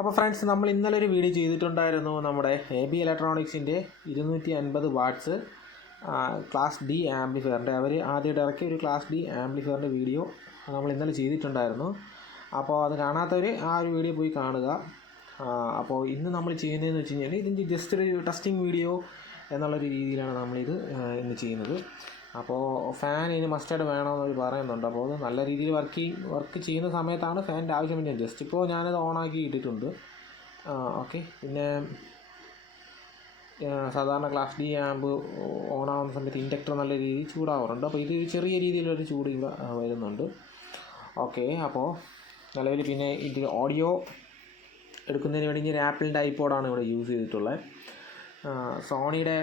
അപ്പോൾ ഫ്രണ്ട്സ്, നമ്മൾ ഇന്നലെ ഒരു വീഡിയോ ചെയ്തിട്ടുണ്ടായിരുന്നു. നമ്മുടെ AB ഇലക്ട്രോണിക്സിൻ്റെ 250 വാട്ട്സ് ക്ലാസ് ഡി ആംപ്ലിഫയറിൻ്റെ അവർ ആദ്യമായിട്ട് ഇറക്കിയ ഒരു ക്ലാസ് ഡി ആംപ്ലിഫയറിൻ്റെ വീഡിയോ നമ്മൾ ഇന്നലെ ചെയ്തിട്ടുണ്ടായിരുന്നു. അപ്പോൾ അത് കാണാത്തവർ ആ ഒരു വീഡിയോ പോയി കാണുക. അപ്പോൾ ഇന്ന് നമ്മൾ ചെയ്യുന്നതെന്ന് വെച്ച് കഴിഞ്ഞാൽ ഇതിൻ്റെ ജസ്റ്റ് ഒരു ടെസ്റ്റിംഗ് വീഡിയോ എന്നുള്ളൊരു രീതിയിലാണ് നമ്മളിത് ഇന്ന് ചെയ്യുന്നത്. അപ്പോൾ ഫാൻ ഇതിന് മസ്റ്റായിട്ട് വേണമെന്നൊരു പറയുന്നുണ്ട്. അപ്പോൾ അത് നല്ല രീതിയിൽ വർക്ക് ചെയ്യുന്ന സമയത്താണ് ഫാനിൻ്റെ ആവശ്യം. ഞാൻ ജസ്റ്റ് ഇപ്പോൾ ഞാനത് ഓണാക്കി ഇട്ടിട്ടുണ്ട്. ഓക്കെ. പിന്നെ സാധാരണ ക്ലാസ് ഡി ആമ്പ് ഓണാവുന്ന സമയത്ത് ഇൻഡക്ടർ നല്ല രീതിയിൽ ചൂടാവാറുണ്ട്. അപ്പോൾ ഇത് ചെറിയ രീതിയിലൊരു ചൂട് ഇവിടെ വരുന്നുണ്ട്. ഓക്കെ. അപ്പോൾ നിലവിൽ പിന്നെ ഇത് ഓഡിയോ എടുക്കുന്നതിന് വേണ്ടി ഒരു ആപ്പിളിൻ്റെ ഐപോഡാണ് ഇവിടെ യൂസ് ചെയ്തിട്ടുള്ളത്. സോണിയുടെ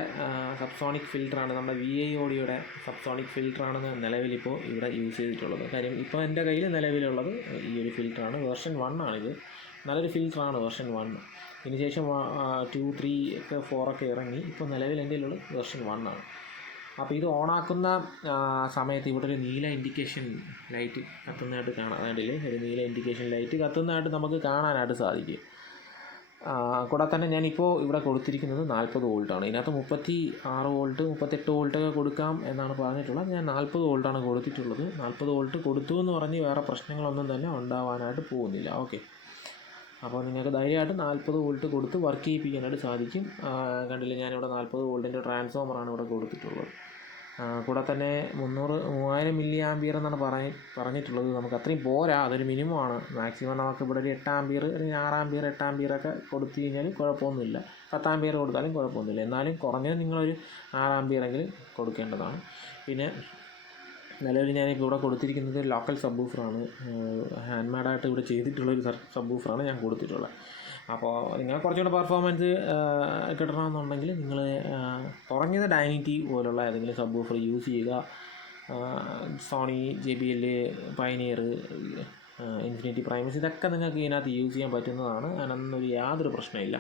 സബ്സോണിക് ഫിൽറ്ററാണ്, നമ്മുടെ VI ഓഡിയോയുടെ സബ്സോണിക് ഫിൽറ്ററാണെന്ന് നിലവിലിപ്പോൾ ഇവിടെ യൂസ് ചെയ്തിട്ടുള്ളത്. കാര്യം ഇപ്പോൾ എൻ്റെ കയ്യിൽ നിലവിലുള്ളത് ഈ ഒരു ഫിൽറ്ററാണ്. വേർഷൻ 1 ആണിത്. നല്ലൊരു ഫിൽറ്ററാണ് വേർഷൻ 1. ഇതിന് ശേഷം 2, 3 ഒക്കെ 4 ഒക്കെ ഇറങ്ങി. ഇപ്പോൾ നിലവിൽ എൻ്റെ ഉള്ളത് വേർഷൻ 1 ആണ്. അപ്പോൾ ഇത് ഓണാക്കുന്ന സമയത്ത് ഇവിടെ ഒരു നീല ഇൻഡിക്കേഷൻ ലൈറ്റ് കത്തുന്നതായിട്ട് കാണാൻ വേണ്ടിയില്ലേ, ഒരു നീല ഇൻഡിക്കേഷൻ ലൈറ്റ് കത്തുന്നതായിട്ട് നമുക്ക് കാണാനായിട്ട് സാധിക്കും. കൂടാതെ തന്നെ ഞാനിപ്പോൾ ഇവിടെ കൊടുത്തിരിക്കുന്നത് 40 വോൾട്ടാണ്. ഇതിനകത്ത് 36 വോൾട്ട് 38 വോൾട്ടൊക്കെ കൊടുക്കാം എന്നാണ് പറഞ്ഞിട്ടുള്ളത്. ഞാൻ 40 വോൾട്ടാണ് കൊടുത്തിട്ടുള്ളത്. 40 വോൾട്ട് കൊടുത്തു എന്ന് പറഞ്ഞ് വേറെ പ്രശ്നങ്ങളൊന്നും തന്നെ ഉണ്ടാവാനായിട്ട് പോകുന്നില്ല. ഓക്കെ. അപ്പോൾ നിങ്ങൾക്ക് ധൈര്യമായിട്ട് 40 വോൾട്ട് കൊടുത്ത് വർക്ക് ചെയ്യിപ്പിക്കാനായിട്ട് സാധിക്കും. കണ്ടില്ലേ, ഞാനിവിടെ 40 വോൾട്ടിൻ്റെ ട്രാൻസ്ഫോമറാണ് ഇവിടെ കൊടുത്തിട്ടുള്ളത്. കൂടെ തന്നെ 3000 മില്ലി ആംപിയർ എന്നാണ് പറഞ്ഞിട്ടുള്ളത്. നമുക്ക് അത്രയും പോരാ, അതൊരു മിനിമമാണ്. മാക്സിമം നമുക്ക് ഇവിടെ ഒരു 8 ആംപിയർ, അല്ലെങ്കിൽ 6 ആംപിയർ 8 ആംപിയറൊക്കെ കൊടുത്തു കഴിഞ്ഞാൽ കുഴപ്പമൊന്നുമില്ല. 10 ആംപിയർ കൊടുത്താലും കുഴപ്പമൊന്നുമില്ല. എന്നാലും കുറഞ്ഞത് നിങ്ങളൊരു 6 ആംപിയറെങ്കിലും കൊടുക്കേണ്ടതാണ്. പിന്നെ നിലവിൽ ഞാനിപ്പോൾ ഇവിടെ കൊടുത്തിരിക്കുന്നത് ലോക്കൽ സബ്ബൂഫറാണ്. ഹാൻഡ് മെയ്ഡായിട്ട് ഇവിടെ ചെയ്തിട്ടുള്ളൊരു സബ്ബൂഫറാണ് ഞാൻ കൊടുത്തിട്ടുള്ളത്. അപ്പോൾ നിങ്ങൾ കുറച്ചുകൂടെ പെർഫോമൻസ് കിട്ടണമെന്നുണ്ടെങ്കിൽ നിങ്ങൾ കുറഞ്ഞത് ഡൈനിറ്റി പോലുള്ള ഏതെങ്കിലും സബ്ബൂഫർ യൂസ് ചെയ്യുക. Sony, JBL, Pioneer, Infinity Primus, ഇതൊക്കെ നിങ്ങൾക്ക് ഇതിനകത്ത് യൂസ് ചെയ്യാൻ പറ്റുന്നതാണ്. അതിനൊന്നും യാതൊരു പ്രശ്നമില്ല.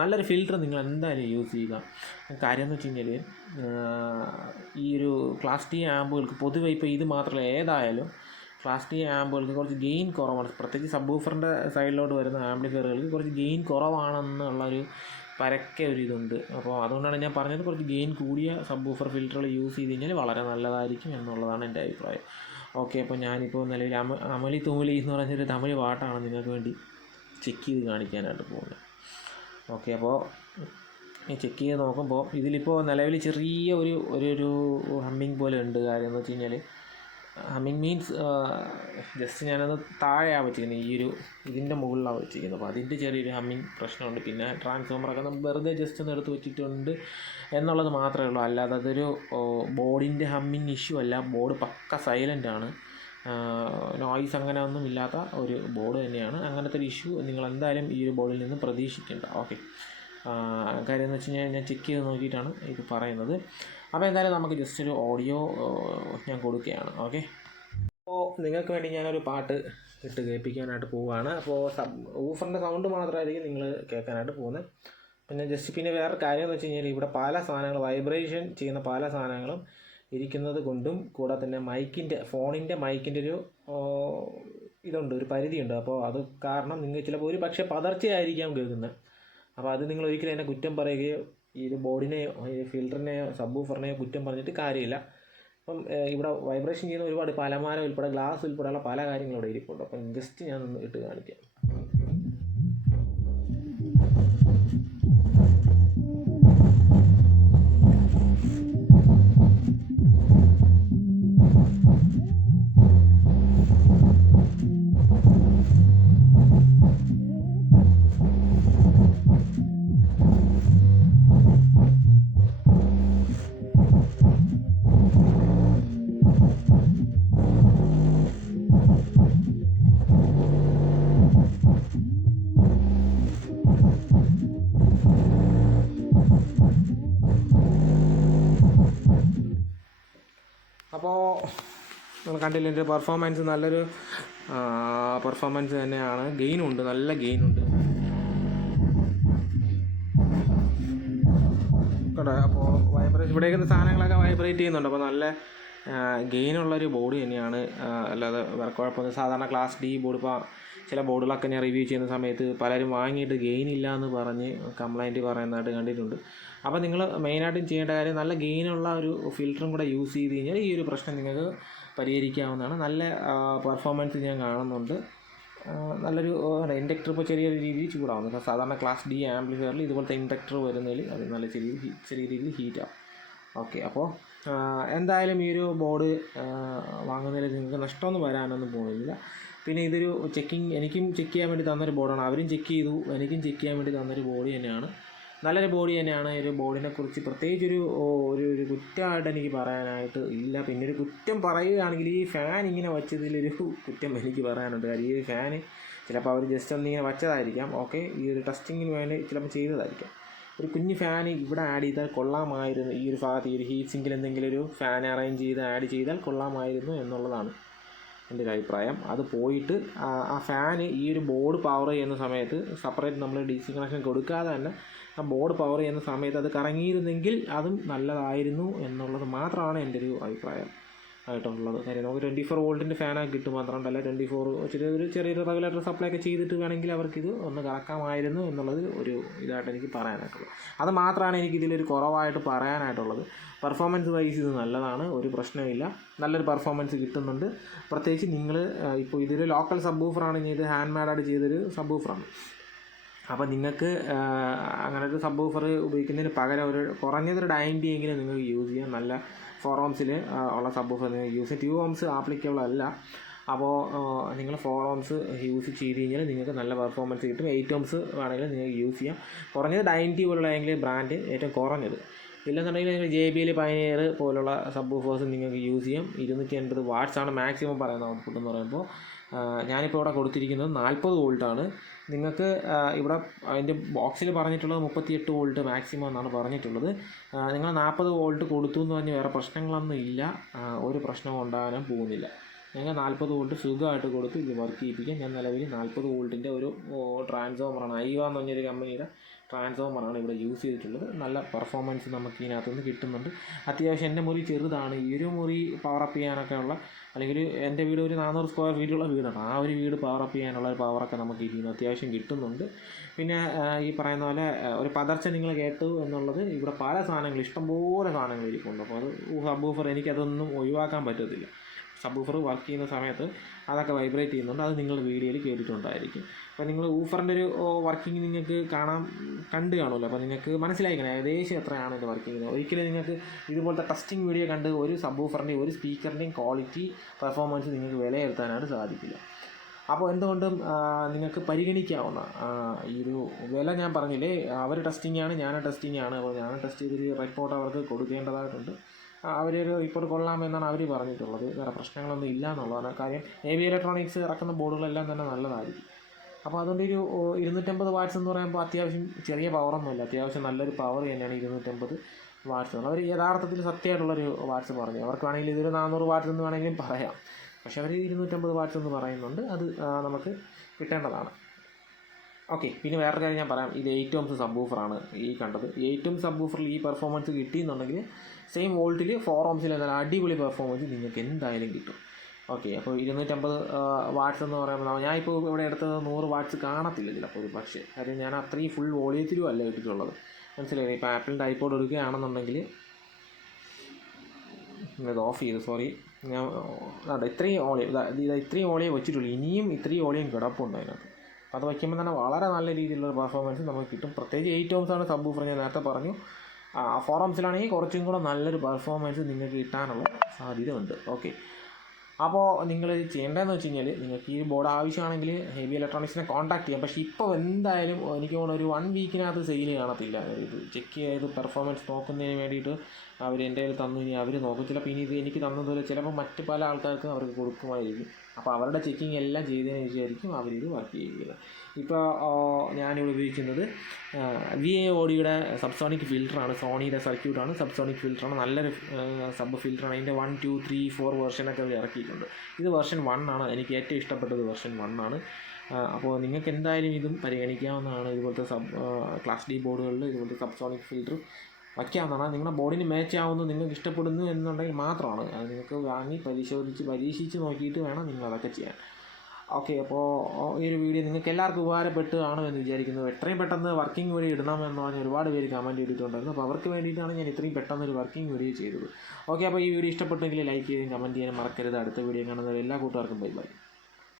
നല്ലൊരു ഫിൽറ്റർ നിങ്ങൾ എന്തായാലും യൂസ് ചെയ്യുക. കാര്യം എന്ന് വെച്ച് കഴിഞ്ഞാൽ ഈ ഒരു ക്ലാസ് ഡി ആമ്പുകൾക്ക് പൊതുവെ ഇപ്പോൾ ഇത് മാത്രമല്ല, ഏതായാലും ക്ലാസ് ഡി ആമ്പുകൾക്ക് കുറച്ച് ഗെയിൻ കുറവാണ്. പ്രത്യേകിച്ച് സബ്ബൂഫറിൻ്റെ സൈഡിലോട്ട് വരുന്ന ആംപ്ലിഫയറുകൾക്ക് കുറച്ച് ഗെയിൻ കുറവാണെന്നുള്ളൊരു പരക്കെ ഒരു ഇതുണ്ട്. അപ്പോൾ അതുകൊണ്ടാണ് ഞാൻ പറഞ്ഞത് കുറച്ച് ഗെയിൻ കൂടിയ സബ്ബൂഫർ ഫിൽറ്ററുകൾ യൂസ് ചെയ്ത് കഴിഞ്ഞാൽ വളരെ നല്ലതായിരിക്കും എന്നുള്ളതാണ് എൻ്റെ അഭിപ്രായം. ഓക്കെ. അപ്പോൾ ഞാനിപ്പോൾ നിലവിൽ അമലി തുമലി എന്ന് പറഞ്ഞൊരു തമിഴ് പാട്ടാണ് നിങ്ങൾക്ക് വേണ്ടി ചെക്ക് ചെയ്ത് കാണിക്കാനായിട്ട് പോകുന്നത്. ഓക്കെ. അപ്പോൾ ചെക്ക് ചെയ്ത് നോക്കുമ്പോൾ ഇതിലിപ്പോൾ നിലവിൽ ചെറിയ ഒരു ഹമ്മിങ് പോലെ ഉണ്ട്. കാര്യം എന്ന് വെച്ച് കഴിഞ്ഞാൽ ഹമ്മിങ് മീൻസ് ജസ്റ്റ് ഞാനത് താഴെയാണ് വെച്ചിരിക്കുന്നത്, ഇതിൻ്റെ മുകളിലാണ് വെച്ചിരിക്കുന്നത്. അപ്പോൾ അതിൻ്റെ ചെറിയൊരു ഹമ്മിങ് പ്രശ്നമുണ്ട്. പിന്നെ ട്രാൻസ്ഫോമറൊക്കെ നമ്മൾ വെറുതെ ജസ്റ്റ് ഒന്ന് എടുത്ത് വെച്ചിട്ടുണ്ട് എന്നുള്ളത് മാത്രമേ ഉള്ളൂ. അല്ലാതെ അതൊരു ബോർഡിൻ്റെ ഹമ്മിങ് ഇഷ്യൂ അല്ല. ബോർഡ് പക്ക സൈലൻ്റ് ആണ്. നോയ്സ് അങ്ങനെ ഒന്നും ഇല്ലാത്ത ഒരു ബോർഡ് തന്നെയാണ്. അങ്ങനത്തെ ഒരു ഇഷ്യൂ നിങ്ങൾ എന്തായാലും ഈ ഒരു ബോർഡിൽ നിന്ന് പ്രതീക്ഷിക്കേണ്ട. ഓക്കെ. കാര്യം എന്ന് വെച്ച് കഴിഞ്ഞാൽ ഞാൻ ചെക്ക് ചെയ്ത് നോക്കിയിട്ടാണ് ഇത് പറയുന്നത്. അപ്പോൾ എന്തായാലും നമുക്ക് ജസ്റ്റ് ഒരു ഓഡിയോ ഞാൻ കൊടുക്കുകയാണ്. ഓക്കെ. അപ്പോൾ നിങ്ങൾക്ക് വേണ്ടി ഞാനൊരു പാട്ട് ഇട്ട് കേൾപ്പിക്കാനായിട്ട് പോവുകയാണ്. അപ്പോൾ ഊഫറിൻ്റെ സൗണ്ട് മാത്രമായിരിക്കും നിങ്ങൾ കേൾക്കാനായിട്ട് പോകുന്നത്. പിന്നെ വേറെ കാര്യം എന്ന് വെച്ച് കഴിഞ്ഞാൽ ഇവിടെ പല സാധനങ്ങൾ വൈബ്രേഷൻ ചെയ്യുന്ന പല സാധനങ്ങളും ഇരിക്കുന്നത് കൊണ്ടും കൂടെ തന്നെ ഫോണിൻ്റെ മൈക്കിൻ്റെ ഒരു ഇതുണ്ട്, ഒരു പരിധിയുണ്ട്. അപ്പോൾ അത് കാരണം നിങ്ങൾ ചിലപ്പോൾ ഒരു പക്ഷേ പതർച്ചയായിരിക്കാം കേൾക്കുന്നത്. അപ്പോൾ അത് നിങ്ങൾ ഒരിക്കലും എന്നെ കുറ്റം പറയുകയോ ഈ ഒരു ബോർഡിനെയോ ഈ ഫിൽറ്ററിനെയോ സബ്ബൂഫറിനെയോ കുറ്റം പറഞ്ഞിട്ട് കാര്യമില്ല. അപ്പം ഇവിടെ വൈബ്രേഷൻ ചെയ്യുന്ന ഒരുപാട് പലമാര ഉൾപ്പെടെ ഗ്ലാസ് ഉൾപ്പെടെയുള്ള പല കാര്യങ്ങളും ഇവിടെ ഇരിപ്പുണ്ട്. അപ്പം ജസ്റ്റ് ഞാനൊന്ന് ഇട്ട് കാണിക്കാം. അപ്പോൾ നമ്മൾ കണ്ടില്ല, എൻ്റെ പെർഫോമൻസ് നല്ലൊരു പെർഫോമൻസ് തന്നെയാണ്. ഗെയിനുണ്ട്, നല്ല ഗെയിനുണ്ട് കേട്ടോ. അപ്പോൾ ഇവിടേക്കുന്ന സാധനങ്ങളൊക്കെ വൈബ്രേറ്റ് ചെയ്യുന്നുണ്ട്. അപ്പോൾ നല്ല ഗെയിനുള്ളൊരു ബോഡി തന്നെയാണ്. അല്ലാതെ വേറെ കുഴപ്പമൊന്നും സാധാരണ ക്ലാസ് ഡി ബോർഡ് ഇപ്പോൾ ചില ബോർഡുകളൊക്കെ ഞാൻ റിവ്യൂ ചെയ്യുന്ന സമയത്ത് പലരും വാങ്ങിയിട്ട് ഗെയിൻ ഇല്ല എന്ന് പറഞ്ഞ് കംപ്ലൈൻറ്റ് പറയുന്നതായിട്ട് കണ്ടിട്ടുണ്ട്. അപ്പോൾ നിങ്ങൾ മെയിനായിട്ടും ചെയ്യേണ്ട കാര്യം നല്ല ഗെയിനുള്ള ഒരു ഫിൽറ്ററും കൂടെ യൂസ് ചെയ്ത് കഴിഞ്ഞാൽ ഈ ഒരു പ്രശ്നം നിങ്ങൾക്ക് പരിഹരിക്കാവുന്നതാണ്. നല്ല പെർഫോമൻസ് ഞാൻ കാണുന്നുണ്ട്. നല്ലൊരു ഇൻഡക്ടർ ഇപ്പോൾ ചെറിയൊരു രീതിയിൽ ചൂടാവുന്നു. സാധാരണ ക്ലാസ് ഡി ആംപ്ലിഫയറിൽ ഇതുപോലത്തെ ഇൻഡക്ടർ വരുന്നതിൽ അത് നല്ല ചെറിയ രീതിയിൽ ഹീറ്റാവും. ഓക്കെ, അപ്പോൾ എന്തായാലും ഈ ഒരു ബോർഡ് വാങ്ങുന്നതിൽ നിങ്ങൾക്ക് നഷ്ടമൊന്നും വരാനൊന്നും പോകുന്നില്ല. പിന്നെ ഇതൊരു എനിക്കും ചെക്ക് ചെയ്യാൻ വേണ്ടി തന്നൊരു ബോർഡാണ്. അവരും ചെക്ക് ചെയ്തു, എനിക്കും ചെക്ക് ചെയ്യാൻ വേണ്ടി തന്നൊരു ബോഡി തന്നെയാണ്. നല്ലൊരു ബോഡി തന്നെയാണ്. ഒരു ബോർഡിനെ കുറിച്ച് പ്രത്യേകിച്ചൊരു ഒരു കുറ്റമായിട്ട് എനിക്ക് പറയാനായിട്ട് ഇല്ല. പിന്നെ ഒരു കുറ്റം പറയുകയാണെങ്കിൽ ഈ ഫാൻ ഇങ്ങനെ വച്ചതിലൊരു കുറ്റം എനിക്ക് പറയാനുണ്ട്. കാര്യം ഈ ഫാൻ ചിലപ്പോൾ അവർ ജസ്റ്റ് ഒന്നിങ്ങനെ വച്ചതായിരിക്കാം. ഓക്കെ, ഈ ഒരു ടെസ്റ്റിങ്ങിന് വേണ്ടി ചിലപ്പോൾ ചെയ്തതായിരിക്കാം. ഒരു കുഞ്ഞ് ഫാൻ ഇവിടെ ആഡ് ചെയ്താൽ കൊള്ളാമായിരുന്നു. ഈ ഒരു ഭാഗത്ത് ഈ ഒരു ഹീറ്റ് സിങ്കിൽ എന്തെങ്കിലും ഒരു ഫാൻ അറേഞ്ച് ചെയ്ത് ആഡ് ചെയ്താൽ കൊള്ളാമായിരുന്നു എന്നുള്ളതാണ് എൻ്റെ ഒരു അഭിപ്രായം. അത് പോയിട്ട് ആ ഫാന് ഈ ഒരു ബോർഡ് പവർ ചെയ്യുന്ന സമയത്ത് സെപ്പറേറ്റ് നമ്മൾ DC കണക്ഷൻ കൊടുക്കാതെ തന്നെ ആ ബോർഡ് പവർ ചെയ്യുന്ന സമയത്ത് അത് കറങ്ങിയിരുന്നെങ്കിൽ അതും നല്ലതായിരുന്നു എന്നുള്ളത് മാത്രമാണ് എൻ്റെ ഒരു അഭിപ്രായം ആയിട്ടുള്ളത്. കാര്യം നമുക്ക് 24 വോൾട്ടിൻ്റെ ഫാനൊക്കെ കിട്ടും. മാത്രമല്ല 24 ഒരു ചെറിയൊരു റെഗുലേറ്റർ സപ്ലൈ ഒക്കെ ചെയ്തിട്ട് വേണമെങ്കിൽ അവർക്കിത് ഒന്ന് കറക്കാമായിരുന്നു എന്നുള്ളത് ഒരു ഇതായിട്ട് എനിക്ക് പറയാനായിട്ടുള്ളത്. അത് മാത്രമാണ് എനിക്കിതിലൊരു കുറവായിട്ട് പറയാനായിട്ടുള്ളത്. പെർഫോമൻസ് വൈസ് ഇത് നല്ലതാണ്, ഒരു പ്രശ്നമില്ല. നല്ലൊരു പെർഫോമൻസ് കിട്ടുന്നുണ്ട്. പ്രത്യേകിച്ച് നിങ്ങൾ ഇപ്പോൾ ഇതൊരു ലോക്കൽ സബ് ഊഫറാണ്, ഇത് ഹാൻഡ് മെയ്ഡായിട്ട് ചെയ്തൊരു സബ് ഊഫറാണ്. അപ്പോൾ നിങ്ങൾക്ക് അങ്ങനെ ഒരു സബ് ഊഫർ ഉപയോഗിക്കുന്നതിന് പകരം ഒരു കുറഞ്ഞതൊരു 90 എങ്കിലും നിങ്ങൾക്ക് യൂസ് ചെയ്യാം. നല്ല 4 ohms ഉള്ള സബ് ഊഫർ നിങ്ങൾക്ക് യൂസ് ചെയ്യാം. 2 ohms ആപ്ലിക്കബിൾ അല്ല. അപ്പോൾ നിങ്ങൾ 4 ohms യൂസ് ചെയ്ത് കഴിഞ്ഞാൽ നിങ്ങൾക്ക് നല്ല പെർഫോമൻസ് കിട്ടും. 8 ohms വേണമെങ്കിൽ നിങ്ങൾക്ക് യൂസ് ചെയ്യാം. കുറഞ്ഞത് 90 പോലുള്ള ഏതെങ്കിലും ബ്രാൻഡ് ഏറ്റവും കുറഞ്ഞത്. ഇല്ലെന്നുണ്ടെങ്കിൽ നിങ്ങൾ JBL പയനിയർ പോലുള്ള സബ് ഊഫേഴ്സ് നിങ്ങൾക്ക് യൂസ് ചെയ്യാം. 280 വാട്ട്സാണ് മാക്സിമം പറയുന്ന ഔട്ട്പുട്ട് എന്ന് പറയുമ്പോൾ. ഞാനിപ്പോൾ ഇവിടെ കൊടുത്തിരിക്കുന്നത് 40 വോൾട്ടാണ്. നിങ്ങൾക്ക് ഇവിടെ അതിൻ്റെ ബോക്സിൽ പറഞ്ഞിട്ടുള്ളത് 38 വോൾട്ട് മാക്സിമം എന്നാണ് പറഞ്ഞിട്ടുള്ളത്. നിങ്ങൾ 40 വോൾട്ട് കൊടുത്തു എന്ന് പറഞ്ഞ് വേറെ പ്രശ്നങ്ങളൊന്നും ഇല്ല, ഒരു പ്രശ്നവും ഉണ്ടാകാനും പോകുന്നില്ല. ഞങ്ങൾ 40 വോൾട്ട് സുഖമായിട്ട് കൊടുത്ത് ഇത് വർക്ക് ചെയ്യിപ്പിക്കാം. ഞാൻ നിലവിൽ 40 വോൾട്ടിൻ്റെ ഒരു ട്രാൻസ്ഫോമറാണ്, ഐവ എന്ന് പറഞ്ഞൊരു കമ്പനിയുടെ ട്രാൻസ്ഫോമറാണ് ഇവിടെ യൂസ് ചെയ്തിട്ടുള്ളത്. നല്ല പെർഫോമൻസ് നമുക്ക് ഇതിനകത്തുനിന്ന് കിട്ടുന്നുണ്ട്. അത്യാവശ്യം എൻ്റെ മുറി ചെറുതാണ്. ഈ ഒരു മുറി പവറപ്പ് ചെയ്യാനൊക്കെ ഉള്ള, അല്ലെങ്കിൽ എൻ്റെ വീട് ഒരു 400 സ്ക്വയർ ഫീറ്റുള്ള വീടാണ്. ആ ഒരു വീട് പവറപ്പ് ചെയ്യാനുള്ള ഒരു പവറൊക്കെ നമുക്ക് ഇതിന് അത്യാവശ്യം കിട്ടുന്നുണ്ട്. പിന്നെ ഈ പറയുന്ന പോലെ ഒരു പതർച്ച നിങ്ങൾ കേട്ടു എന്നുള്ളത്, ഇവിടെ പല സാധനങ്ങൾ, ഇഷ്ടംപോലെ സാധനങ്ങൾ ഇരിപ്പുണ്ട്. അപ്പോൾ അത് സബ് ഊഫർ എനിക്കതൊന്നും ഒഴിവാക്കാൻ പറ്റത്തില്ല. സബ് ഊഫർ വർക്ക് ചെയ്യുന്ന സമയത്ത് അതൊക്കെ വൈബ്രേറ്റ് ചെയ്യുന്നുണ്ട്. അത് നിങ്ങൾ വീഡിയോയിൽ കേട്ടിട്ടുണ്ടായിരിക്കും. അപ്പോൾ നിങ്ങൾ ഊഫറിൻ്റെ ഒരു വർക്കിംഗ് നിങ്ങൾക്ക് കണ്ടു കാണുമല്ലോ. അപ്പോൾ നിങ്ങൾക്ക് മനസ്സിലായിക്കണം ഏകദേശം എത്രയാണ് ഇത് വർക്ക് ചെയ്യുന്നത്. ഒരിക്കലും നിങ്ങൾക്ക് ഇതുപോലത്തെ ടെസ്റ്റിംഗ് വീഡിയോ കണ്ട് ഒരു സബ് ഊഫറിൻ്റെയും ഒരു സ്പീക്കറിൻ്റെയും ക്വാളിറ്റി പെർഫോമൻസ് നിങ്ങൾക്ക് വിലയിരുത്താനായിട്ട് സാധിക്കില്ല. അപ്പോൾ എന്തുകൊണ്ടും നിങ്ങൾക്ക് പരിഗണിക്കാവുന്ന ഈ ഒരു വില ഞാൻ പറഞ്ഞില്ലേ, അവർ ടെസ്റ്റിംഗ് ആണ്, ഞാൻ ടെസ്റ്റിംഗ് ആണ്. അപ്പോൾ ഞാൻ ടെസ്റ്റ് ചെയ്തൊരു റിപ്പോർട്ട് അവർക്ക് കൊടുക്കേണ്ടതായിട്ടുണ്ട്. അവരൊരു റിപ്പോർട്ട് കൊള്ളാമെന്നാണ് അവർ പറഞ്ഞിട്ടുള്ളത്. വേറെ പ്രശ്നങ്ങളൊന്നും ഇല്ല എന്നുള്ളതാണ് കാര്യം. AB ഇലക്ട്രോണിക്സ് ഇറക്കുന്ന ബോർഡുകളെല്ലാം തന്നെ നല്ലതായിരിക്കും. അപ്പോൾ അതുകൊണ്ട് ഒരു 250 വാട്ട്സ് എന്ന് പറയുമ്പോൾ അത്യാവശ്യം ചെറിയ പവറൊന്നുമില്ല, അത്യാവശ്യം നല്ലൊരു പവർ തന്നെയാണ് 250 വാട്ട്സ്. അവർ യഥാർത്ഥത്തിൽ സത്യമായിട്ടുള്ളൊരു വാട്ട്സ് പറഞ്ഞു. അവർക്ക് വേണമെങ്കിൽ ഇതൊരു 400 വാട്ട്സ് എന്ന് വേണമെങ്കിലും പറയാം. പക്ഷേ അവർ 250 വാട്ട്സ് എന്ന് പറയുന്നുണ്ട്. അത് നമുക്ക് കിട്ടേണ്ടതാണ്. ഓക്കെ, പിന്നെ വേറെ കാര്യം ഞാൻ പറയാം. ഇത് 8 ohms സബ് ഊഫറാണ് ഈ കണ്ടത്. 8 ohms സബ് ഊഫറിൽ ഈ പെർഫോമൻസ് കിട്ടിയെന്നുണ്ടെങ്കിൽ സെയിം വോൾട്ടിൽ 4 ohms നല്ല അടിപൊളി പെർഫോമൻസ് നിങ്ങൾക്ക് എന്തായാലും കിട്ടും. ഓക്കെ, അപ്പോൾ 250 വാട്ട്സ് എന്ന് പറയുമ്പോൾ ഞാനിപ്പോൾ ഇവിടെ എടുത്തത് 100 വാട്ട്സ് കാണത്തില്ല ചിലപ്പോൾ ഒരു പക്ഷേ. കാര്യം ഞാൻ അത്രയും ഫുൾ വോളിയത്തിലും അല്ല ഇട്ടിട്ടുള്ളത്, മനസ്സിലായി. ഇപ്പോൾ ആപ്പിളിൻ്റെ ഐപോഡ് എടുക്കുകയാണെന്നുണ്ടെങ്കിൽ ഇത് ഓഫ് ചെയ്തു, സോറി. ഞാൻ ഇത്രയും ഓളിയം വെച്ചിട്ടുള്ളൂ. ഇനിയും ഇത്രയും ഓളിയം കിടപ്പുണ്ട് അതിനകത്ത്. അപ്പോൾ അത് വയ്ക്കുമ്പോൾ തന്നെ വളരെ നല്ല രീതിയിലുള്ള പെർഫോമൻസ് നമുക്ക് കിട്ടും. പ്രത്യേകിച്ച് 8 ohms ആണ് സബ് ഊഫർ. ഞാൻ നേരത്തെ പറഞ്ഞു 4 ohmസിലാണെങ്കിൽ കുറച്ചും കൂടെ നല്ലൊരു പെർഫോമൻസ് നിങ്ങൾക്ക് കിട്ടാനുള്ള സാധ്യത ഉണ്ട്. ഓക്കെ, അപ്പോൾ നിങ്ങൾ ചെയ്യേണ്ടതെന്ന് വെച്ച് കഴിഞ്ഞാൽ, നിങ്ങൾക്ക് ഈ ബോർഡ് ആവശ്യമാണെങ്കിൽ AB ഇലക്ട്രോണിക്സിനെ കോൺടാക്ട് ചെയ്യാം. പക്ഷേ ഇപ്പോൾ എന്തായാലും എനിക്ക് തോന്നുന്നു ഒരു 1 വീക്കിനകത്ത് സെയിൽ കാണത്തില്ല. ഇത് ചെക്ക് ചെയ്ത് പെർഫോമൻസ് നോക്കുന്നതിന് വേണ്ടിയിട്ട് അവർ എൻ്റെ കയ്യിൽ തന്നു. ഇനി അവർ നോക്കും. ചിലപ്പോൾ ഇനി ഇത് എനിക്ക് തന്നതുപോലെ ചിലപ്പോൾ മറ്റ് പല ആൾക്കാർക്കും അവർക്ക് കൊടുക്കുമായിരിക്കും. അപ്പോൾ അവരുടെ ചെക്കിങ് എല്ലാം ചെയ്തതിന് ശേഷമായിരിക്കും അവരിത് വർക്ക് ചെയ്യുന്നത്. ഇപ്പോൾ ഞാനിവിടെ ഉപയോഗിക്കുന്നത് VAODയുടെ സബ്സോണിക് ഫിൽറ്ററാണ്. സോണിയുടെ സർക്യൂട്ടാണ്, സബ്സോണിക് ഫിൽറ്ററാണ്. നല്ലൊരു സബ് ഫിൽറ്ററാണ്. അതിൻ്റെ 1, 2, 3, 4 വെർഷനൊക്കെ അവർ ഇറക്കിയിട്ടുണ്ട്. ഇത് വെർഷൻ 1 ആണ്. എനിക്ക് ഏറ്റവും ഇഷ്ടപ്പെട്ടത് വെർഷൻ 1 ആണ്. അപ്പോൾ നിങ്ങൾക്ക് എന്തായാലും ഇതും പരിഗണിക്കാവുന്നതാണ്. ഇതുപോലത്തെ ക്ലാസ് D ബോർഡുകളിൽ ഇതുപോലത്തെ സബ്സോണിക് ഫിൽറ്റർ വയ്ക്കാവുന്നതാണ്. നിങ്ങളുടെ ബോർഡിന് മാച്ച് ആവുന്നു, നിങ്ങൾക്ക് ഇഷ്ടപ്പെടുന്നു എന്നുണ്ടെങ്കിൽ മാത്രമാണ് അത് നിങ്ങൾക്ക് വാങ്ങി പരീക്ഷിച്ച് നോക്കിയിട്ട് വേണം നിങ്ങൾ അതൊക്കെ ചെയ്യാൻ. ഓക്കെ, അപ്പോൾ ഈ ഒരു വീഡിയോ നിങ്ങൾക്ക് എല്ലാവർക്കും ഉപകാരപ്പെട്ട് കാണുമെന്ന് വിചാരിക്കുന്നു. എത്രയും പെട്ടെന്ന് വർക്കിംഗ് വീഡിയോ ഇടണമെന്ന് പറഞ്ഞ് ഒരുപാട് പേര് കമൻറ്റ് ചെയ്തിട്ടുണ്ടായിരുന്നു. അപ്പോൾ അവർക്ക് വേണ്ടിയിട്ടാണ് ഞാൻ ഇത്രയും പെട്ടെന്ന് ഒരു വർക്കിംഗ് വീഡിയോ ചെയ്തത്. ഓക്കെ, അപ്പോൾ ഈ വീഡിയോ ഇഷ്ടപ്പെട്ടെങ്കിൽ ലൈക്ക് ചെയ്യാനും കമൻറ്റ് ചെയ്യാനും മറക്കരുത്. അടുത്ത വീഡിയോ കാണുന്നവർ എല്ലാ കൂട്ടുകാർക്കും ബൈ ബൈ.